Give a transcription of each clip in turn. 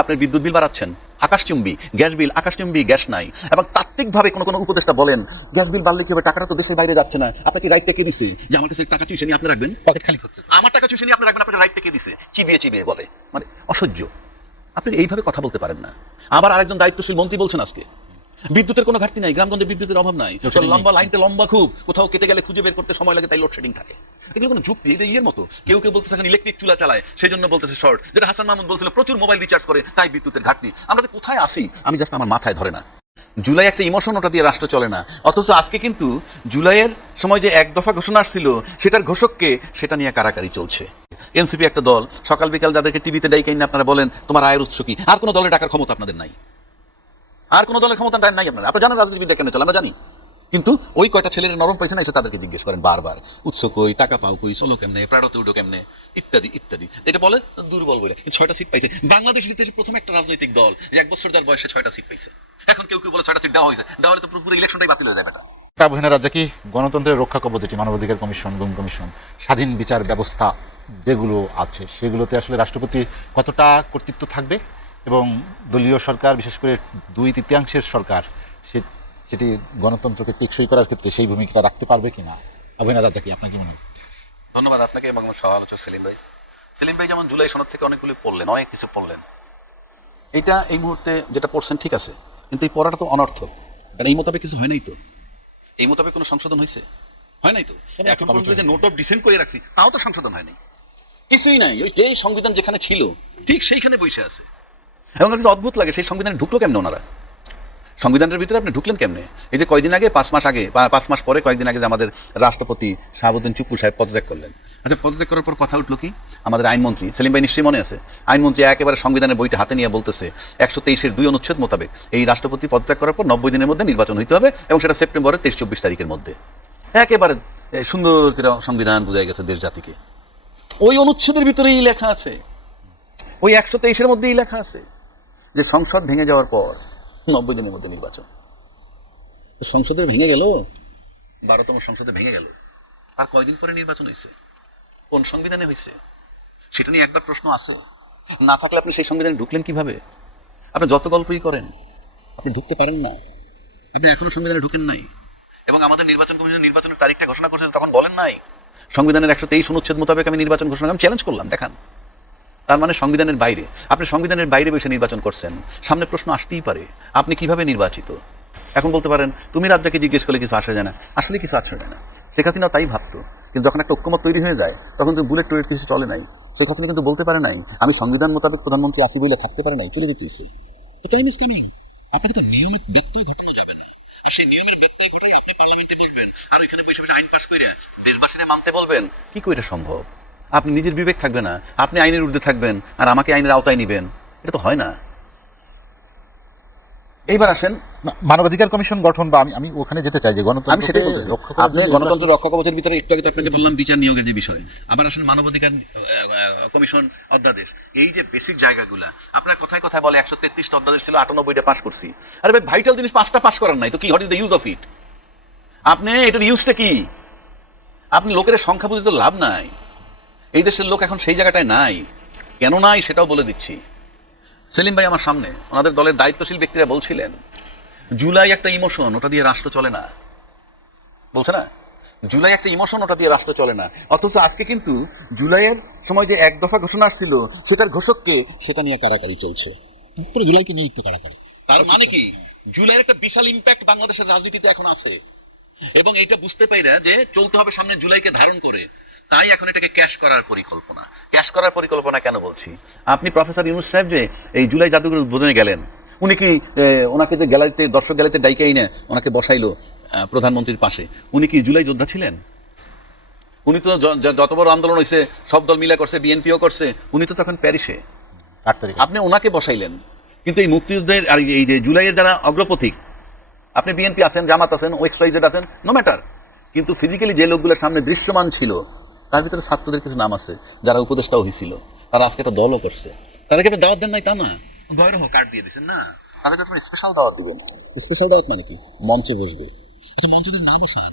আপনার বিদ্যুৎ বিল বাড়াচ্ছেন, আকাশচুম্বী গ্যাস বিল, আকাশচুম্বী গ্যাস নাই, এবং তাত্ত্বিকভাবে কোনো উপদেষ্টা বলেন গ্যাস বিল বাড়লে কি হবে, টাকাটা তো দেশের বাইরে যাচ্ছে না, আপনাকে রাইটটা কে দিছে যে আমার কাছে টাকা চুষে নিয়ে আপনি রাখবেন, পকেট খালি করতে? আমার টাকা চুষে নিয়ে আপনি রাখবেন, আপনার রাইটটা কে দিছে, চিবিয়ে চিবিয়ে বলে, মানে অসহ্য। আপনি এইভাবে কথা বলতে পারেন না। আবার আরেকজন দায়িত্বশীল মন্ত্রী বলছেন আজকে বিদ্যুতের কোনো ঘাটতি নাই, গ্রামগঞ্জে বিদ্যুতের অভাব নাই, লম্বা লাইনটা লম্বা খুব, কোথাও কেটে গেলে খুঁজে বের করতে সময় লাগে, তাই লোডশেডিং থাকে। এগুলো কোনো যুক্তি? এটা ইয়ের মতো কেউ কেউ বলতেছে এখন ইলেকট্রিক চুলা চালায় সেই জন্য বলতেছে শর্ট, যেটা হাসান মাহমুদ বলছিল প্রচুর মোবাইল রিচার্জ করে তাই বিদ্যুতের ঘাটতি। আমরা তো কোথায় আসি আমি জাস্ট আমার মাথায় ধরে না। জুলাই একটা ইমোশন, ওটা দিয়ে রাষ্ট্র চলে না। অথচ আজকে কিন্তু জুলাইয়ের সময় যে এক দফা ঘোষণা আসছিল সেটার ঘোষককে সেটা নিয়ে কারাকারি চলছে। এনসিপি একটা দল, সকাল বিকাল যাদেরকে টিভিতে ডাইকে আপনারা বলেন তোমার আয়ের উৎস কি, আর কোনো দলের টাকার ক্ষমতা আপনাদের নাই, আর কোনো দলের ক্ষমতা নাই আপনারা। আপনারা জানেন রাজনীতিবিদ্যা কেন চলে, আমরা জানি। কিন্তু ওই কয়টা ছেলের নরম পাইছে না, এসে তাদেরকে জিজ্ঞেস করেন বারবার উৎস কই, টাকা পাও কই, চলো কেমনে, প্রাড়তে উঠো কেমনে, ইত্যাদি ইত্যাদি। এটা বলে দুর্বল বলে। 6টা সিট পাইছে বাংলাদেশের ইতিহাসে প্রথম একটা রাজনৈতিক দল যে 1 বছর যার বয়সে 6টা সিট পাইছে। এখন কেউ কেউ বলে 6টা সিট দেওয়া হয়েছে, দেওয়া হলে তো পুরো ইলেকশনটাই বাতিল হয়ে যাবে। এটা অভিনয় রাজ্জাকি, গণতন্ত্রের রক্ষা কবচ যেটি মানবাধিকার কমিশন, গুম কমিশন, স্বাধীন বিচার ব্যবস্থা যেগুলো আছে সেগুলোতে আসলে রাষ্ট্রপতি কতটা কর্তৃত্ব থাকবে, এবং দলীয় সরকার বিশেষ করে 2/3 সরকার সেটি গণতন্ত্রকে টেকসই করার ক্ষেত্রে সেই ভূমিকা রাখতে পারবে কিনা? অভিনয় রাজ্জাকি, আপনার কি মনে হয়? ধন্যবাদ আপনাকে এবং আমার সহ-আলোচক সেলিম ভাই। সেলিম ভাই যেমন জুলাই সনদ থেকে অনেকগুলি পড়লেন, অনেক কিছু পড়লেন। এটা এই মুহূর্তে যেটা পড়ছেন ঠিক আছে, কিন্তু এই পড়াটা তো অনর্থক, কারণ এই মোতাবেক কিছু হয় নাই তো। এই মোতাবেক কোনো সংশোধন হয়েছে? হয় নাই তো। এখন পর্যন্ত যে নোট অফ ডিসেন্ট করে রাখছি তাও তো সংশোধন হয়নি, কিছুই নাই। ওই যেই সংবিধান যেখানে ছিল ঠিক সেইখানে বসে আছে। এবং কিছু অদ্ভুত লাগে, সেই সংবিধানে ঢুকলো কেমনে ওনারা? সংবিধানের ভিতরে আপনি ঢুকলেন কেমনে? এই যে কয়দিন আগে, 5 মাস আগে বা 5 মাস পরে কয়েকদিন আগে যে আমাদের রাষ্ট্রপতি শাহাবুদ্দিন চুপ্পু সাহেব পদত্যাগ করলেন। আচ্ছা, পদত্যাগ করার পর কথা উঠলো কি, আমাদের আইনমন্ত্রী সেলিম ভাই নিশ্চয়ই মনে আছে, আইনমন্ত্রী একেবারে সংবিধানের বইটা হাতে নিয়ে বলতেছে 123-এর 2 অনুচ্ছেদ মোতাবেক এই রাষ্ট্রপতি পদত্যাগ করার পর 90 দিনের মধ্যে নির্বাচন হইতে হবে, এবং সেটা সেপ্টেম্বরের 23-24 তারিখের মধ্যে। একেবারে সুন্দর করে সংবিধান বুঝাই গেছে দেশ জাতিকে। ওই অনুচ্ছেদের ভিতরেই লেখা আছে, ওই 123-এর মধ্যেই লেখা আছে যে সংসদ ভেঙে যাওয়ার পর 90 দিনের মধ্যে নির্বাচন। সংসদে ভেঙে গেল, 12তম সংসদে ভেঙে গেল, আর কয়দিন পরে নির্বাচন হয়েছে? কোন সংবিধানে হয়েছে? সেটা নিয়ে একবার প্রশ্ন আছে। না থাকলে আপনি সেই সংবিধানে ঢুকলেন কিভাবে? আপনি যত গল্পই করেন আপনি ঢুকতে পারেন না, আপনি এখনো সংবিধানে ঢুকেন নাই। এবং আমাদের নির্বাচন কমিশন নির্বাচনের তারিখটা ঘোষণা করছেন, তখন বলেন নাই সংবিধানের 123 অনুচ্ছেদ মোতাবেক আমি নির্বাচন ঘোষণা, আমি চ্যালেঞ্জ করলাম, দেখান। তার মানে সংবিধানের বাইরে, আপনি সংবিধানের বাইরে বসে নির্বাচন করছেন। সামনে প্রশ্ন আসতেই পারে আপনি কিভাবে নির্বাচিত। এখন বলতে পারেন তুমি রাজ্যকে জিজ্ঞেস করলে কিছু আসা যায় না, আসলে কিছু আসা যায় না। শেখ হাসিনাও তাই ভাবতো, কিন্তু যখন একটা ঐক্যমত তৈরি হয়ে যায় তখন তো বুলেট টুলেট কিছু চলে নাই। শেখ হাসিনা কিন্তু বলতে পারে নাই আমি সংবিধান মোতাবেক প্রধানমন্ত্রী আসি বলে থাকতে পারে নাই, চলে যেতেছি। Time is coming. আপনাকে তো নিয়মিত ব্যত্যয় ঘটানো যাবে না, আর সেই নিয়মের ব্যত্যয় ঘটে আপনি পার্লামেন্টে বসবেন আর ওইখানে বসে বসে আইন পাস করে দেশবাসীরা মানতে বলবেন, কি করে সম্ভব? আপনি নিজের বিবেক থাকবে না, আপনি আইনের ঊর্ধ্বে থাকবেন আর আমাকে আইনের আওতায় নিবেন, এটা তো হয় না। এইবার আসেন মানবাধিকার কমিশন গঠন, বা আমি ওখানে যেতে চাই যে আমি সেটাই বলতেছি, আপনি গণতন্ত্র রক্ষা কবচের ভিতরে একটু আগে আপনাকে বললাম বিচার নিয়োগের যে বিষয়। আবার আসেন মানবাধিকার কমিশন অধ্যাদেশ, এই যে বেসিক জায়গাগুলা আপনার কথায় কথায় বলে 133টা অধ্যাদেশ ছিল, 98টা পাস করছি। আরে ভাই, ভাইটাল জিনিস 5টা পাস করার নাই তো কি, what is the use of it? আপনি এটার ইউজটা কি? আপনি লোকের সংখ্যা বুঝে তো লাভ নাই। এই দেশের লোক এখন সেই জায়গাটায় নাই, কেন নাই সেটাও বলে দিচ্ছি। সেলিম ভাই আমার সামনে ওনাদের দলের দায়িত্বশীল ব্যক্তিরা বলছিলেন জুলাই একটা ইমোশন, ওটা দিয়ে রাষ্ট্র চলে না, বলছে না জুলাই একটা ইমোশন, ওটা দিয়ে রাষ্ট্র চলে না। অথচ আজকে কিন্তু জুলাইয়ের সময় যে এক দফা ঘোষণা আসছিল সেটার ঘোষককে সেটা নিয়ে কারাকারি চলছে। পুরো জুলাইকে নিয়েই তো কারাকারি। তার মানে কি, জুলাইয়ের একটা বিশাল ইম্প্যাক্ট বাংলাদেশের রাজনীতিতে এখন আছে, এবং এটা বুঝতে পাইরা যে চলতে হবে সামনে জুলাইকে ধারণ করে, তাই এখন এটাকে ক্যাশ করার পরিকল্পনা। ক্যাশ করার পরিকল্পনা কেন বলছি, আপনি প্রফেসর ইউনূস সাহেব যে এই জুলাই জাদুঘর উদ্বোধনে গেলেন, উনি কি ওনাকে যে গ্যালারিতে, দর্শক গ্যালারিতে ডাইকে এনে ওনাকে বসাইলো প্রধানমন্ত্রীর পাশে, উনি কি জুলাই যোদ্ধা ছিলেন? উনি তো যত বড় আন্দোলন হয়েছে সব দল মিলা করছে, বিএনপিও করছে, উনি তো তখন প্যারিসে। আপনি ওনাকে বসাইলেন, কিন্তু এই মুক্তিযুদ্ধের আর এই যে জুলাইয়ের যারা অগ্রপথিক, আপনি বিএনপি আছেন, জামাত আছেন, XYZ আছেন, নো ম্যাটার, কিন্তু ফিজিক্যালি যে লোকগুলোর সামনে দৃশ্যমান ছিল তার ভিতরে ছাত্রদের কিছু নাম আছে যারা উপদেষ্টাও হয়েছিল, তারা আজকে একটা দলও করছে। তাদেরকে আপনি দাওয়াত দেন নাই তা না, গয়রহ কার্ড দিয়ে দিচ্ছেন না, তাদেরকে আপনি স্পেশাল দাওয়াত দিবেন। স্পেশাল দাওয়াত মানে কি, মঞ্চে বসবে। আচ্ছা, মঞ্চেদের নাম বসান,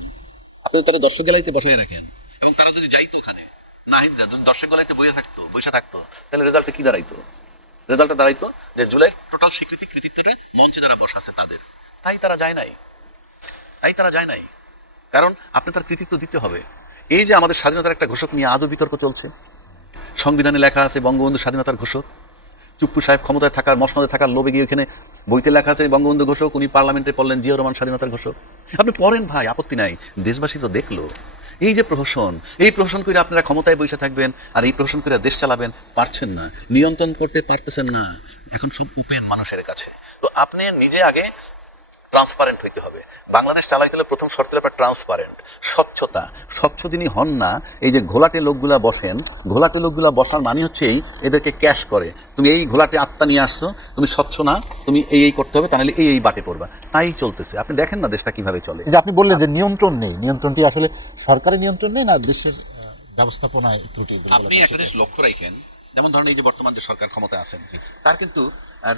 আপনি তারা দর্শক গ্যালারিতে বসাই রাখেন, এবং তারা যদি যাইতো ওখানে না, দর্শক গ্যালারিতে বসে থাকতো, তাহলে রেজাল্টে কি দাঁড়াইতো? রেজাল্টটা দাঁড়াইতো যে জুলাই টোটাল কৃতিত্বটা মঞ্চে যারা বসা আছে তাদের, তাই তারা যায় নাই। কারণ আপনি তার কৃতিত্ব দিতে হবে। এই যে আমাদের স্বাধীনতার একটা ঘোষক নিয়ে আজও বিতর্ক চলছে, সংবিধানে লেখা আছে বঙ্গবন্ধু স্বাধীনতার ঘোষক, চুপ্পু সাহেব ক্ষমতায় থাকার মসনদে থাকার লোভে গিয়ে ওখানে বইতে লেখা আছে বঙ্গবন্ধু ঘোষক, উনি পার্লামেন্টে পড়লেন জিয়াউর রহমান স্বাধীনতার ঘোষক। আপনি পড়েন ভাই, আপত্তি নাই, দেশবাসী তো দেখলো। এই যে এই প্রহসন করে আপনারা ক্ষমতায় বসে থাকবেন আর এই প্রহসন করে দেশ চালাবেন, পারছেন না, নিয়ন্ত্রণ করতে পারতেছেন না। এখন সব ওপেন মানুষের কাছে। তো আপনি নিজে আগে ট্রান্সপারেন্ট হইতে হবে। বাংলাদেশ চালাইতে হলে প্রথম শর্ত ব্যাপার ট্রান্সপারেন্ট, স্বচ্ছতা। স্বচ্ছ যিনি হন না, এই যে ঘোলাটে লোকগুলা বসেন, ঘোলাটে লোকগুলা বসার মানে হচ্ছে এদেরকে ক্যাশ করে, তুমি এই ঘোলাটে আত্মা নিয়ে আসছো, তুমি স্বচ্ছ না, তুমি এই করতে হবে, তাহলে এই বাটে পড়বা। তাই চলতেছে। আপনি দেখেন না দেশটা কিভাবে চলে। যে আপনি বললেন যে নিয়ন্ত্রণ নেই, নিয়ন্ত্রণটি আসলে সরকারের নিয়ন্ত্রণ নেই না দেশের ব্যবস্থাপনায় ত্রুটি? আপনি একটা দেশ লক্ষ্য রাখেন, যেমন ধরেন এই যে বর্তমান যে সরকার ক্ষমতা আছেন, তার কিন্তু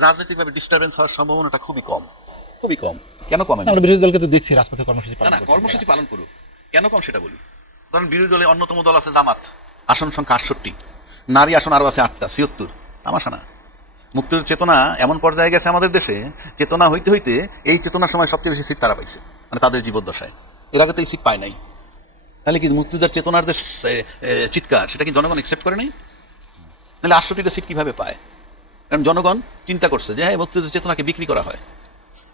রাজনৈতিকভাবে ডিস্টারবেন্স হওয়ার সম্ভাবনাটা খুবই কম। কেন কমে? আমরা বিরোধী দলকে তো দেখছি রাজপথে কর্মসূচি পালন না, করছে। কর্মসূচি পালন করুক, কেন কম সেটা বলি। ধরেন বিরোধী দলের অন্যতম দল আছে জামাত, আসন সংখ্যা 68, নারী আসন আরো আছে 8টা, 76। তামাশা না। মুক্তির চেতনা এমন পর্যায়ে গেছে আমাদের দেশে, চেতনা হইতে হইতে এই চেতনার সময় সবচেয়ে বেশি সিট তারা পাইছে, মানে তাদের জীবদ্দশায়। এর আগে তো এই সিট পায় নাই। তাহলে কি মুক্তিযোদ্ধার চেতনার যে চিৎকার, সেটা কি জনগণ একসেপ্ট করে নাই? তাহলে 68টা সিট কিভাবে পায়? কারণ জনগণ চিন্তা করছে যে হ্যাঁ, মুক্তিযুদ্ধের চেতনাকে বিক্রি করা হয়।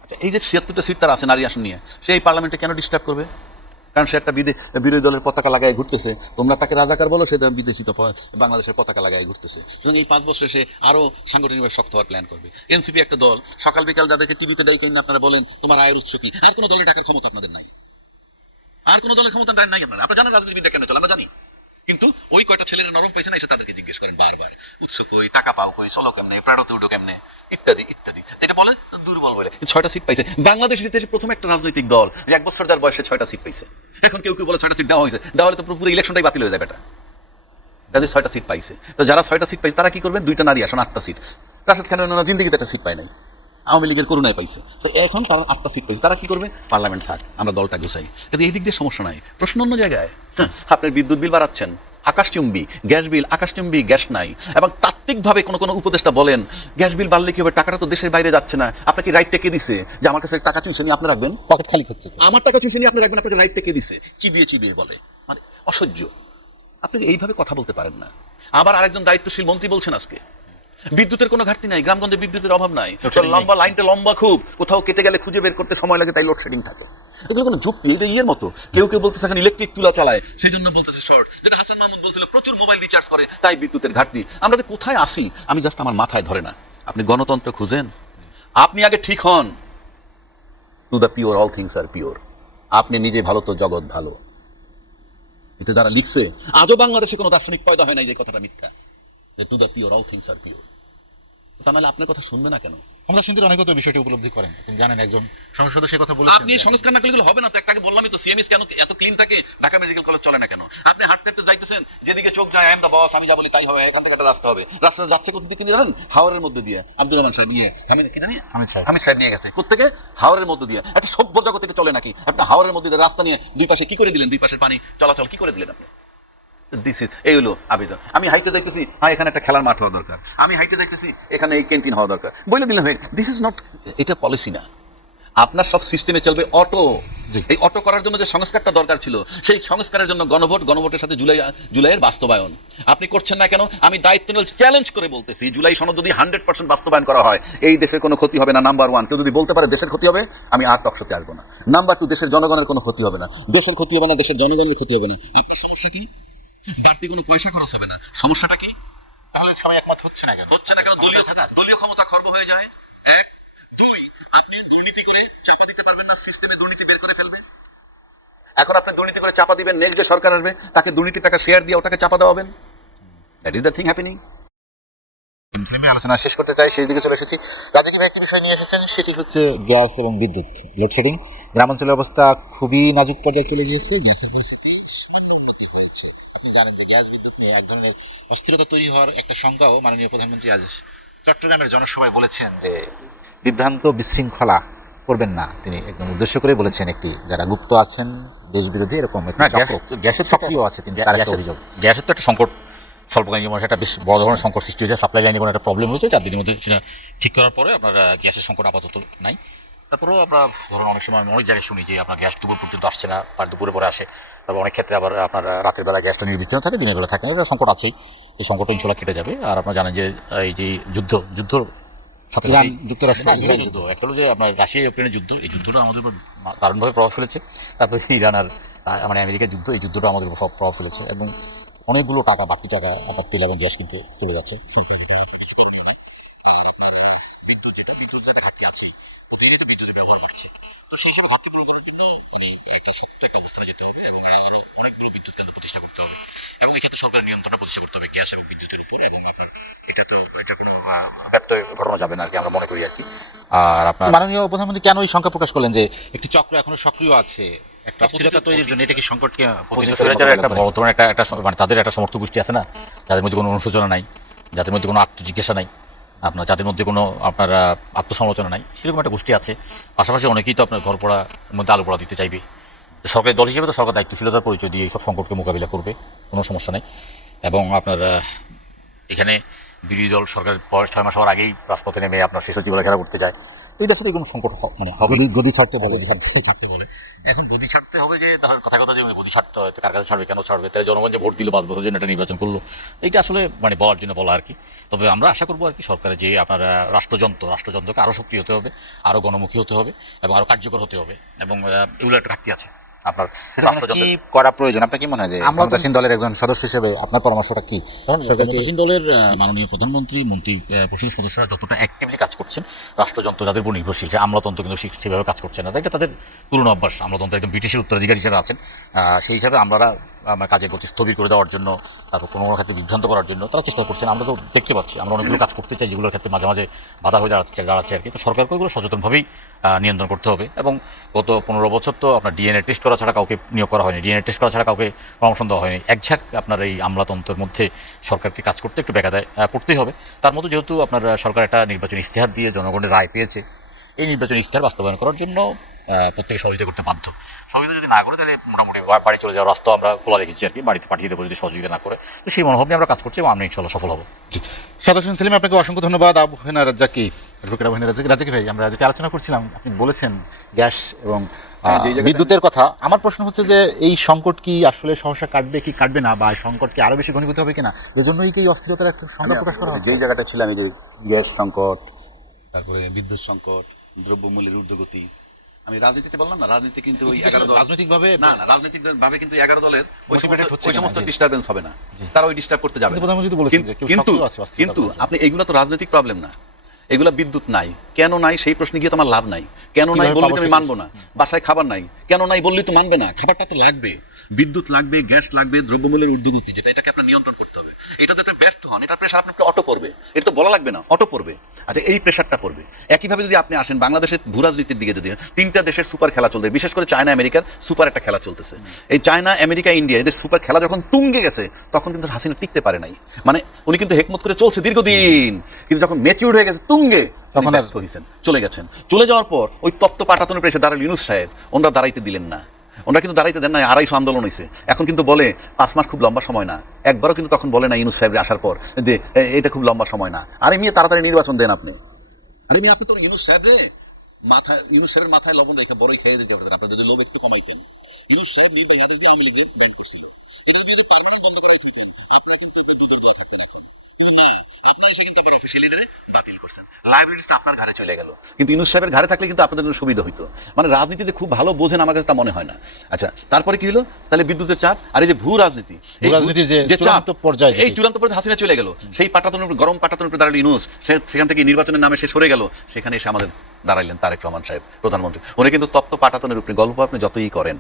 আচ্ছা, এই যে 76টা সিট তার আছে নারী আসন নিয়ে, সেই পার্লামেন্টে কেন ডিস্টার্ব করবে? কারণ সে একটা বিরোধী দলের পতাকা লাগায় ঘুরতেছে, তোমরা তাকে রাজাকার বলো, সে বিদেশি তো বাংলাদেশের পতাকা লাগায় ঘুরতেছে। সুতরাং এই 5 বছরে সে আরো সাংগঠনিকভাবে শক্ত হওয়ার প্ল্যান করবে। এনসিপি একটা দল, সকাল বিকাল যাদেরকে টিভিতে দেয়, কিন্তু আপনারা বলেন তোমার আয়ের উৎস কি? আর কোনো দলের টাকার ক্ষমতা আপনাদের নাই, আর কোনো দলের ক্ষমতা নাই আপনারা। আপনারা জানেন রাজনীতিবিদরা কেন চলে, আমরা জানি। কিন্তু ওই কয়টা ছেলেরা নরম পাইছে না, এসে তাদেরকে জিজ্ঞেস করেন বারবার, উৎস কই, টাকা পাও কই, চলো কেমনে, প্রাড়তে উঠো কেমনে, ইত্যাদি ইত্যাদি। এটা বলে দুর্বল বলে। 6টা সিট পাইছে বাংলাদেশের ইতিহাসে প্রথম একটা রাজনৈতিক দল যে 1 বছর যার বয়সে 6টা সিট পাইছে। এখন কেউ বলে 6টা সিট দেওয়া হয়েছে, দেওয়া হলে তো পুরো ইলেকশনটাই বাতিল হয়ে যাবে। এটা যাদের 6টা সিট পাইছে, তো যারা 6টা সিট পাইছে তারা কি করবেন? 2টা নারী আসন, 8টা সিট। রাশেদ খানের জিন্দিগিতে একটা সিট পায় নাই, আওয়ামী লীগের করুণায় পাইছে। তো এখন তারা 8টা সিট পাইছে, তারা কি করবে? পার্লামেন্ট থাক, আমরা দলটা গুছাই। কিন্তু এই দিক দিয়ে সমস্যা নাই, প্রশ্ন অন্য জায়গায়। আপনার বিদ্যুৎ বিল বাড়াচ্ছেন, আকাশচুম্বী গ্যাস বিল, আকাশচুম্বী গ্যাস নাই। এবং তাত্ত্বিকভাবে কোনো উপদেষ্টা বলেন গ্যাস বিল বাড়লে কি হবে? টাকাটা তো দেশের বাইরে যাচ্ছে না, আপনাকে রাইটটা কে দিছে যে আমার কাছে টাকা চুইছে নিয়ে আপনি রাখবেন? পকেট খালি করছে, আমার টাকা চুইছে নিয়ে আপনি রাখবেন, আপনাকে রাইটটা কে দিছে? চিবিয়ে বলে, মানে অসহ্য। আপনি এইভাবে কথা বলতে পারেন না। আবার আরেকজন দায়িত্বশীল মন্ত্রী বলছেন আজকে বিদ্যুতের কোনো ঘাটতি নাই, গ্রামগঞ্জে বিদ্যুতের অভাব নাই, লাইনটা লম্বা খুব, কোথাও কেটে গেলে খুঁজে বের করতে সময় লাগে, তাই লোডশেডিং থাকে। এগুলো কোনো যুক্তি? এটা ইয়ের মতো। কেউ বলতেছে এখন ইলেকট্রিক চুলা চালায়, সেই জন্য বলতেছে শর্ট। যেটা হাসান মাহমুদ বলছিল প্রচুর মোবাইল রিচার্জ করে, তাই বিদ্যুতের ঘাটতি। আমরা যে কোথায় আসি আমি জাস্ট আমার মাথায় ধরে না। আপনি গণতন্ত্র খুঁজেন, আপনি আগে ঠিক হন। To the pure all things are pure. আপনি নিজে ভালো তো জগৎ ভালো। এটা যারা লিখছে, আজও বাংলাদেশে কোনো দার্শনিক পয়দা হয় নাই যে কথাটা মিথ্যা, to the pure all things are pure. তাহলে আপনার কথা শুনবে না কেন? আমরা শুনতে অনেকে তো বিষয়টি উপলব্ধি করেন, আপনি জানেন একজন সংসদ সদস্যের কথা বলেছেন। আপনি সংস্কার না করলে হবে না তো। একটাকে বললামই তো, সিএমএস কেন এত ক্লিন থাকে, ঢাকা মেডিকেল কলেজ চলে না কেন? আপনি হাঁটতে হাঁটতে যাইতেছেন, যেদিকে চোখ যায়, আই এম দ্য বস, আমি যা বলি তাই হবে। এখান থেকে একটা রাস্তা হবে, রাস্তা যাচ্ছে কোথেকে জানেন? হাওরের মধ্যে দিয়ে। আব্দুর রহমান সাহেব নিয়ে, আমি কি জানি, হামিদ সাহেব নিয়ে গেছে কোথেকে? হাওরের মধ্যে দিয়ে। একটা সভ্য জগৎ থেকে চলে নাকি? আপনি হাওরের মধ্যে দিয়ে রাস্তা নিয়ে দুই পাশে কি করে দিলেন? দুই পাশের পানি চলাচল কি করে দিলেন আপনি? এই হলো আবেদন। আমি হাইটে দেখতেছি, হ্যাঁ এখানে একটা খেলার মাঠ হওয়া দরকার। আমি হাইটে দেখতেছি, এখানে এই ক্যান্টিন হওয়া দরকার, বলে দিলাম। দিস ইজ নট, এটা পলিসি না। আপনার সব সিস্টেমে চলবে অটো। এই অটো করার জন্য যে সংস্কারটা দরকার ছিল, সেই সংস্কারের জন্য গণভোটের সাথে জুলাইয়ের বাস্তবায়ন আপনি করছেন না কেন? আমি দায়িত্ব নিয়ে চ্যালেঞ্জ করে বলতেছি, জুলাই সনদ যদি 100% বাস্তবায়ন করা হয়, এই দেশের কোনো ক্ষতি হবে না। নাম্বার 1, কেউ যদি বলতে পারে দেশের ক্ষতি হবে, আমি আর টকশোতে আসবো না। নাম্বার 2, দেশের জনগণের কোনো ক্ষতি হবে না। দেশের ক্ষতি হবে না, দেশের জনগণের ক্ষতি হবে না। সমস্যা কি? বাড়তি কোনো পয়সা খরচ হবে না। সমস্যাটা কি? তাহলে সবাই একমত হচ্ছে না কেন? দলীয় ক্ষমতা খর্ব হয়ে যায়। 1, 2, আপনি দুর্নীতি করে চাপা দিতে পারবেন না, সিস্টেমে দুর্নীতি বের করে ফেলবে। এখন আপনি দুর্নীতি করে চাপা দিবেন, নেক্সট যে সরকার আসবে তাকে দুর্নীতির টাকা শেয়ার দিয়ে ওটাকে চাপা দেওয়াবেন। That is the thing happening. আলোচনা শেষ করতে চাই, শেষ দিকে চলে এসেছি। রাজীব ভাই একটি বিষয় নিয়ে এসেছেন, সেটি হচ্ছে গ্যাস এবং বিদ্যুৎ লোডশেডিং। গ্রামাঞ্চলের অবস্থা খুবই নাজুক পর্যায়ে চলে গিয়েছে, গ্যাসের পরিস্থিতি হয়েছে। আপনি জানেন যে গ্যাস বিদ্যুৎ নিয়ে এক ধরনের অস্থিরতা তৈরি হওয়ার একটা সংজ্ঞাও মাননীয় প্রধানমন্ত্রী আজ চট্টগ্রামের জনসভায় বলেছেন যে বিভ্রান্ত বিশৃঙ্খলা করবেন না। তিনি একদম উদ্দেশ্য করে বলেছেন, একটি যারা গুপ্ত আছেন দেশ বিরোধী এরকম গ্যাসের সক্রিয় আছে তিনি, তার একটা অভিযোগ। গ্যাসের তো একটা সংকট স্বল্পকালীন জীবনে একটা বেশ বড় ধরনের সংকট সৃষ্টি হয়েছে, সাপ্লাই লাইনে কোনো একটা প্রবলেম হয়েছে, 4 দিনের মধ্যে সেটা ঠিক করার পরে আপনার গ্যাসের সংকট আপাতত নাই। তারপরেও আমরা ধরুন অনেক সময় অনেক জায়গায় শুনি যে আপনার গ্যাস দুপুর পর্যন্ত আসছে না, আর দুপুরে পরে আসে। তারপর অনেক ক্ষেত্রে আবার আপনার রাতের বেলা গ্যাসটা নির্বিচ্ছিন্ন থাকে, দিনের বেলা থাকে না, এটা সংকট আছেই। এই সংকটটা ইনশাল্লাহ কেটে যাবে। আর আপনারা জানেন যে এই যে যুদ্ধ সাথে ইরান সাথেই- যুক্তরাষ্ট্র না, ইউক্রেন যুদ্ধ, একটা হলো যে আপনার রাশিয়া ইউক্রেনের যুদ্ধ, এই যুদ্ধটা আমাদের উপর দারুণভাবে প্রভাব ফেলেছে। তারপরে ইরান আর মানে আমেরিকার যুদ্ধ, এই যুদ্ধটা আমাদের উপর প্রভাব ফেলেছে এবং অনেকগুলো টাকা, বাড়তি টাকা আপনার তেল এবং গ্যাস কিনতে চলে যাচ্ছে। বিদ্যুৎ যেটা ঘাটতি আছে, প্রতিদিনই তো বিদ্যুতের ব্যবহার বাড়ছে। তো সেই হিসেবে ঘাটতি পূরণ করার জন্য মানে একটা শক্ত একটা অবস্থানে যেতে হবে এবং আরো অনেকগুলো বিদ্যুৎ কেন্দ্র প্রতিষ্ঠা করতে হবে এবং এক্ষেত্রে সরকারের নিয়ন্ত্রণ প্রতিষ্ঠা করতে হবে গ্যাস এবং বিদ্যুতের উপরে। এবং আপনার এটা কোনো ব্যত্যয় ঘটানো যাবে না আর কি, আমরা মনে করি আর কি। আর আপনার মাননীয় প্রধানমন্ত্রী কেন এই শঙ্কা প্রকাশ করলেন যে একটি চক্র এখনো সক্রিয় আছে একটা অস্থিরতা তৈরির জন্য? এটা কি সংকটকে স্বৈরাচারের একটা বড় ধরনের একটা মানে তাদের একটা সমর্থক গোষ্ঠী আছে না, যাদের মধ্যে কোনো অনুশোচনা নাই, যাদের মধ্যে কোনো আত্মজিজ্ঞাসা নাই, আপনার যাদের মধ্যে কোনো আপনার আত্মসমালোচনা নাই, সেরকম একটা গোষ্ঠী আছে। পাশাপাশি অনেকেই তো আপনার ঘর পড়ার মধ্যে আলো পড়া দিতে চাইবে। সরকারি দল হিসেবে তো সরকার দায়িত্বশীলতার পরিচয় দিয়ে এইসব সংকটকে মোকাবিলা করবে, কোনো সমস্যা নেই। এবং আপনার এখানে বিরোধী দল সরকারের বয়স 6 মাস হওয়ার আগেই রাজপথে নেমে আপনার শেষ সচিবালয় ঘেরা করতে যায়। এই দেশে কোনো সংকট মানে হবে, গদি ছাড়তে বলে। ছাড়তে বলে। এখন গদি ছাড়তে হবে যে ধর কথা যে গদি ছাড়তে হয়, কার কাছে ছাড়বে, কেন ছাড়বে, তাহলে জনগণ যে ভোট দিল 5 বছর জন্য একটা নির্বাচন করলো, এইটা আসলে মানে বলার জন্য বলা আর কি। তবে আমরা আশা করবো আর কি সরকারের যে আপনার রাষ্ট্রযন্ত্রকে আরও সক্রিয় হতে হবে, আরও গণমুখী হতে হবে এবং আরও কার্যকর হতে হবে। এবং এগুলো একটা ঘাটতি আছে আপনার রাষ্ট্রযন্ত্র। কি করা প্রয়োজন আপনার কি মনে হয় যে ক্ষমতাসীন দলের একজন সদস্য হিসেবে আপনার পরামর্শটা কি? ক্ষমতাসীন দলের মাননীয় প্রধানমন্ত্রী, মন্ত্রী পরিষদের সদস্যরা যতটা অ্যাক্টিভলি কাজ করছেন, রাষ্ট্রযন্ত্র যাদের উপর নির্ভরশীল, সে আমলাতন্ত্র কিন্তু সেভাবে কাজ করছে না। তাই এটা তাদের পুরনো অভ্যাস। আমলাতন্ত্র একদম ব্রিটিশের উত্তরাধিকারী হিসেবে আছেন। সেই হিসাবে আমরা আমার কাজের গতি স্থবির করে দেওয়ার জন্য, তারপর কোনো ক্ষেত্রে বিভ্রান্ত করার জন্য তারা চেষ্টা করছেন। আমরা তো দেখতে পাচ্ছি, আমরা অনেকগুলো কাজ করতে চাই যেগুলোর ক্ষেত্রে মাঝে মাঝে বাধা হয়ে দাঁড়াচ্ছে আর কি। তো সরকারকে ওইগুলো সচেতনভাবেই নিয়ন্ত্রণ করতে হবে। এবং গত 15 বছর তো আপনার ডিএনএ টেস্ট করা ছাড়া কাউকে নিয়োগ করা হয়নি, ডিএনএ টেস্ট করা ছাড়া কাউকে প্রমোশন দেওয়া হয়নি। একঝাক আপনার এই আমলাতন্ত্রের মধ্যে সরকারকে কাজ করতে একটু বেকাদায় পড়তেই হবে। তার মধ্যে যেহেতু আপনার সরকার একটা নির্বাচনী ইশতেহার দিয়ে জনগণের রায় পেয়েছে, এই নির্বাচনী ইশতেহার বাস্তবায়ন করার জন্য প্রত্যেকে সহযোগিতা করতে বাধ্য। সহযোগিতা যদি না করে তাহলে মোটামুটি বাড়ি চলে যাওয়ার রাস্তা আমরা খোলা রেখেছি আর কি, বাড়িতে পাঠিয়ে দেবো যদি সহযোগিতা না করে। তো সেই মনোভাব নিয়ে আমরা কাজ করছি এবং আমরা ইনশাল্লাহ সফল হবো। সদস্য সেলিম, আপনাকে অসংখ্য ধন্যবাদ। আবুহেনা রাজ্জাকি, অ্যাডভোকেট আবুহেনা রাজ্জাকি ভাই, আমরা যেটা আলোচনা করছিলাম, আপনি বলেছেন গ্যাস এবং বিদ্যুতের কথা। আমার প্রশ্ন হচ্ছে যে এই সংকট কি আসলে সহসা কাটবে কি কাটবে না, বা সংকট কি আরো বেশি ঘনীভূত হবে কিনা, এজন্যই কি এই অস্থিরতার একটা সংখ্যা প্রকাশ করা হচ্ছে? যেই জায়গাটা ছিলাম, এই যে গ্যাস সংকট, তারপরে বিদ্যুৎ সংকট, দ্রব্যমূল্যের ঊর্ধ্বগতি, আমি রাজনীতিতে বললাম না, রাজনীতি কিন্তু ওই 11 দল রাজনৈতিকভাবে না রাজনৈতিক ভাবে কিন্তু 11 দলের Motivated হচ্ছে ওই না, সমস্ত জি। ডিস্টারবেন্স হবে না, তারা ওই ডিস্টার্ব করতে যাবে না। প্রধানমন্ত্রী বলেছেন যে কেউ কিন্তু সক্রিয় আছে অস্থিরতা কিন্তু প্রয়োজন। আপনি এইগুলো তো রাজনৈতিক প্রবলেম না, এগুলা বিদ্যুৎ নাই, কেন নাই সেই প্রশ্নে গিয়ে তোমার লাভ নাই। কেন নাই কিভাবে বললে পাবো তুমি সেটা? মানবো না। বাসায় খাবার নাই, কেন নাই বললে তো মানবে না, খাবারটা তো লাগবে, বিদ্যুৎ লাগবে, গ্যাস লাগবে, দ্রব্যমূল্যের ঊর্ধ্বগতি যেটা, এটাকে আপনার নিয়ন্ত্রণ করতে হবে। এটা যাতে ব্যর্থ হন, এটা প্রেশার আপনার অটো পড়বে, এটা তো বলা লাগবে না, অটো পড়বে। আচ্ছা, এই প্রেশারটা পড়বে। একইভাবে যদি আপনি আসেন বাংলাদেশের ভূরাজনীতির দিকে, যদি 3টা দেশের সুপার খেলা চলছে, বিশেষ করে চায়না আমেরিকার সুপার একটা খেলা চলতেছে। এই চায়না আমেরিকা ইন্ডিয়া এদের সুপার খেলা যখন তুঙ্গে গেছে, তখন কিন্তু হাসিনা টিকতে পারে নাই। মানে উনি কিন্তু হেকমত করে চলছে দীর্ঘদিন, কিন্তু যখন ম্যাচিউর হয়ে গেছে তুঙ্গে, তখন ব্যর্থ হয়েছেন, চলে গেছেন। চলে যাওয়ার পর ওই তত্ত্ব পাঠাতনের পেশে দাঁড়াল ইউনূস সাহেব, ওনারা দাঁড়াইতে দিলেন না। ওনারা কিন্তু দাঁড়াইতে দেন না, 250 আন্দোলন হয়েছে। এখন কিন্তু বলে 5 মাস খুব লম্বা সময় না, একবারও কিন্তু তখন বলে না ইউনূস সাহেব আসার পর যে এটা খুব লম্বা সময় না। আরে মিয়া, তাড়াতাড়ি নির্বাচন দেন আপনি। আরে মিয়া, আপনি তো ইউনূস সাহেবের মাথায় লবণ রেখে বড়ই খেয়ে দিতে হবে। আপনার যদি লোভ একটু কমাইতেন। ইউনূস সাহেব বাংলাদেশ দিয়ে আওয়ামী লীগের বন্ধ করছিল, এটা যদি পার্মানেন্ট বন্ধ করাই দিতেন, আপনারা কিন্তু বিদ্যুতের দোয়া থাকতেন এখন। না, আপনারা সেখান থেকে অফিসিয়ালি বাতিল করছেন, লাইব্রেরিটা আপনার ঘরে চলে গেল। কিন্তু ইউনূস সাহেবের ঘরে থাকলে কিন্তু আপনাদের জন্য সুবিধা হইতো। মানে রাজনীতিতে খুব ভালো বোঝেন, আমার কাছে তা মনে হয় না। আচ্ছা, তারপরে কি হলো? তাহলে বিদ্যুতের চাপ আর এই যে ভূ রাজনীতি, ভূ-রাজনীতির যে চাপ, চূড়ান্ত পর্যায়ে, এই চূড়ান্ত পর্যায়ে হাসিনা চলে গেল। সেই পাটাতনের উপর, গরম পাটাতনের উপর দাঁড়াল ইউনূস, সেখান থেকে নির্বাচনের নামে সে সরে গেল, সেখানে এসে আমাদের দাঁড়াইলেন তারেক রহমান সাহেব প্রধানমন্ত্রী। উনি কিন্তু তপ্ত পাটাতনের উপরে গল্প আপনি যতই করেন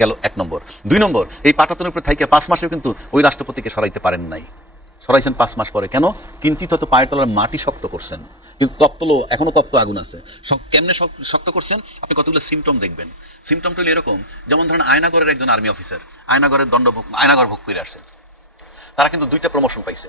গেল 1 নম্বর। 2 নম্বর, এই পাটাতনের উপরে থাইকে 5 মাসেও কিন্তু ওই রাষ্ট্রপতিকে সরাইতে পারেন নাই। সরাইছেন 5 মাস পরে। কেন? কিঞ্চিত হয়তো পায়ের তলার মাটি শক্ত করছেন, কিন্তু তপ্তলো এখনো তপ্ত আগুন আছে। কেমনে শক্ত করছেন? আপনি কতগুলো সিমটম দেখবেন। সিমটমটা হলো এরকম, যেমন ধরেন আয়নাগরের একজন আর্মি অফিসার আয়নাগর ভোগ করে আসছে, তারা কিন্তু 2টা প্রমোশন পাইছে।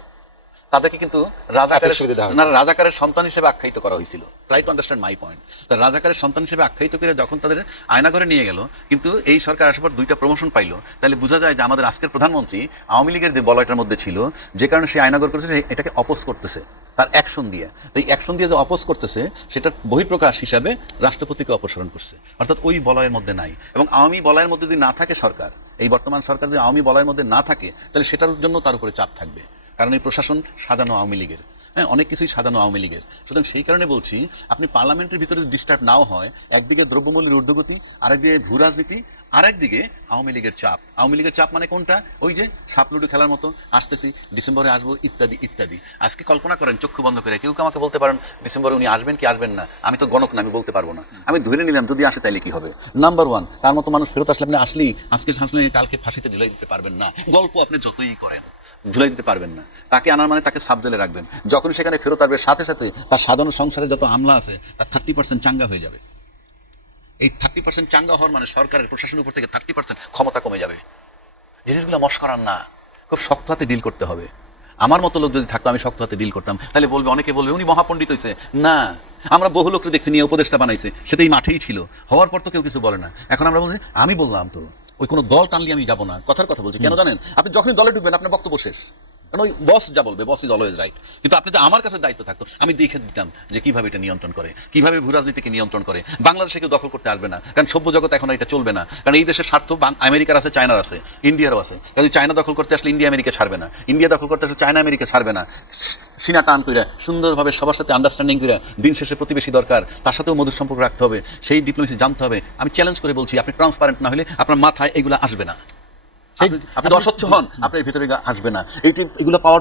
তাদেরকে কিন্তু রাজাকারের সুবিধা দেওয়া না, রাজাকারের সন্তান হিসেবে আখ্যায়িত করা হয়েছিল। Try to understand my point. তা রাজাকারের সন্তান হিসেবে আখ্যায়িত করে যখন তাদের আয়নাঘরে নিয়ে গেল, কিন্তু এই সরকার আসার পর 2টা প্রমোশন পাইলো, তাহলে বোঝা যায় যে আমাদের আজকের প্রধানমন্ত্রী আওয়ামী লীগের যে বলয়টার মধ্যে ছিল, যে কারণে সে আয়নাঘর করেছে, এটাকে অপোজ করতেছে তার অ্যাকশন দিয়ে। এই অ্যাকশন দিয়ে যে অপোজ করতেছে, সেটার বহিঃপ্রকাশ হিসাবে রাষ্ট্রপতিকে অপসারণ করছে, অর্থাৎ ওই বলয়ের মধ্যে নাই। এবং আওয়ামী বলয়ের মধ্যে যদি না থাকে সরকার, এই বর্তমান সরকার যদি আওয়ামী বলয়ের মধ্যে না থাকে, তাহলে সেটার জন্য তার উপরে চাপ থাকবে, কারণ এই প্রশাসন সাজানো আওয়ামী লীগের, হ্যাঁ, অনেক কিছুই সাজানো আওয়ামী লীগের। সুতরাং সেই কারণে বলছি, আপনি পার্লামেন্টের ভিতরে ডিস্টার্ব নাও হয়, একদিকে দ্রব্যমূল্যের ঊর্ধ্বগতি, আরেকদিকে ভূ রাজনীতি, আরেকদিকে আওয়ামী লীগের চাপ। আওয়ামী লীগের চাপ মানে কোনটা? ওই যে সাপলুডু খেলার মতো, আসতেছি, ডিসেম্বরে আসবো, ইত্যাদি ইত্যাদি। আজকে কল্পনা করেন চক্ষু বন্ধ করে, কেউ আমাকে বলতে পারেন ডিসেম্বরে উনি আসবেন কি আসবেন না, আমি তো গণক না, আমি বলতে পারবো না। আমি ধরে নিলাম যদি আসে তাইলে কি হবে। নাম্বার 1, তার মতো মানুষ ফেরত আসলে আপনি আসলেই আজকে আসলে কালকে ফাঁসিতে ঝুলাই দিতে পারবেন না। গল্প আপনি যতই করেন ঝুলাই দিতে পারবেন না। তাকে আনার মানে তাকে সাব জেলে রাখবেন। যখন সেখানে ফেরত আসবে, সাথে সাথে তার সাধারণ সংসারে যত আমলা আছে তার 30% চাঙ্গা হয়ে যাবে। এই 30% চাঙ্গা হওয়ার মানে সরকারের প্রশাসনের উপর থেকে 30% ক্ষমতা কমে যাবে। জিনিসগুলো মস্করার না, খুব শক্ত হাতে ডিল করতে হবে। আমার মতো লোক যদি থাকতো, আমি শক্ত হাতে ডিল করতাম, তাহলে বলবে, অনেকে বলবে উনি মহাপণ্ডিত হয়েছে। না, আমরা বহু লোককে দেখছি নিয়ে উপদেশটা বানাইছে, সেটাই মাঠেই ছিল, হওয়ার পর তো কেউ কিছু বলে না। এখন আমরা বলছি আমি বললাম তো, ওই কোনো দল টানলে আমি যাবো না, কথার কথা বলছি। কেন জানেন? আপনি যখনই দলে ঢুকবেন আপনার বক্তব্য শেষ, কারণ ওই বস যা বলবে, বস ইজ অলওয়েজ রাইট। কিন্তু আপনি যে আমার কাছে দায়িত্ব থাকতো, আমি দেখে দিতাম যে কিভাবে এটা নিয়ন্ত্রণ করে, কিভাবে ভূ রাজনীতিকে নিয়ন্ত্রণ করে। বাংলাদেশে কেউ দখল করতে আসবে না, কারণ সভ্য জগৎ এখন এটা চলবে না। কারণ এই দেশের স্বার্থ আমেরিকার আছে, চায়নার আছে, ইন্ডিয়ারও আছে। কারণ চায়না দখল করতে আসলে ইন্ডিয়া আমেরিকা ছাড়বে না, ইন্ডিয়া দখল করতে আসলে চায়না আমেরিকা ছাড়বে না। সিনা টান করে সুন্দরভাবে সবার সাথে আন্ডারস্ট্যান্ডিং করে, দিন শেষে প্রতিবেশী দরকার, তার সাথেও মধুর সম্পর্ক রাখতে হবে, সেই ডিপ্লোমেসি জানতে হবে। আমি চ্যালেঞ্জ করে বলছি, আপনি ট্রান্সপারেন্ট না হলে আপনার মাথায় এগুলো আসবে না। আপনি অস্বচ্ছ হন, আপনার ভিতরে আসবে না। এগুলো পাওয়ার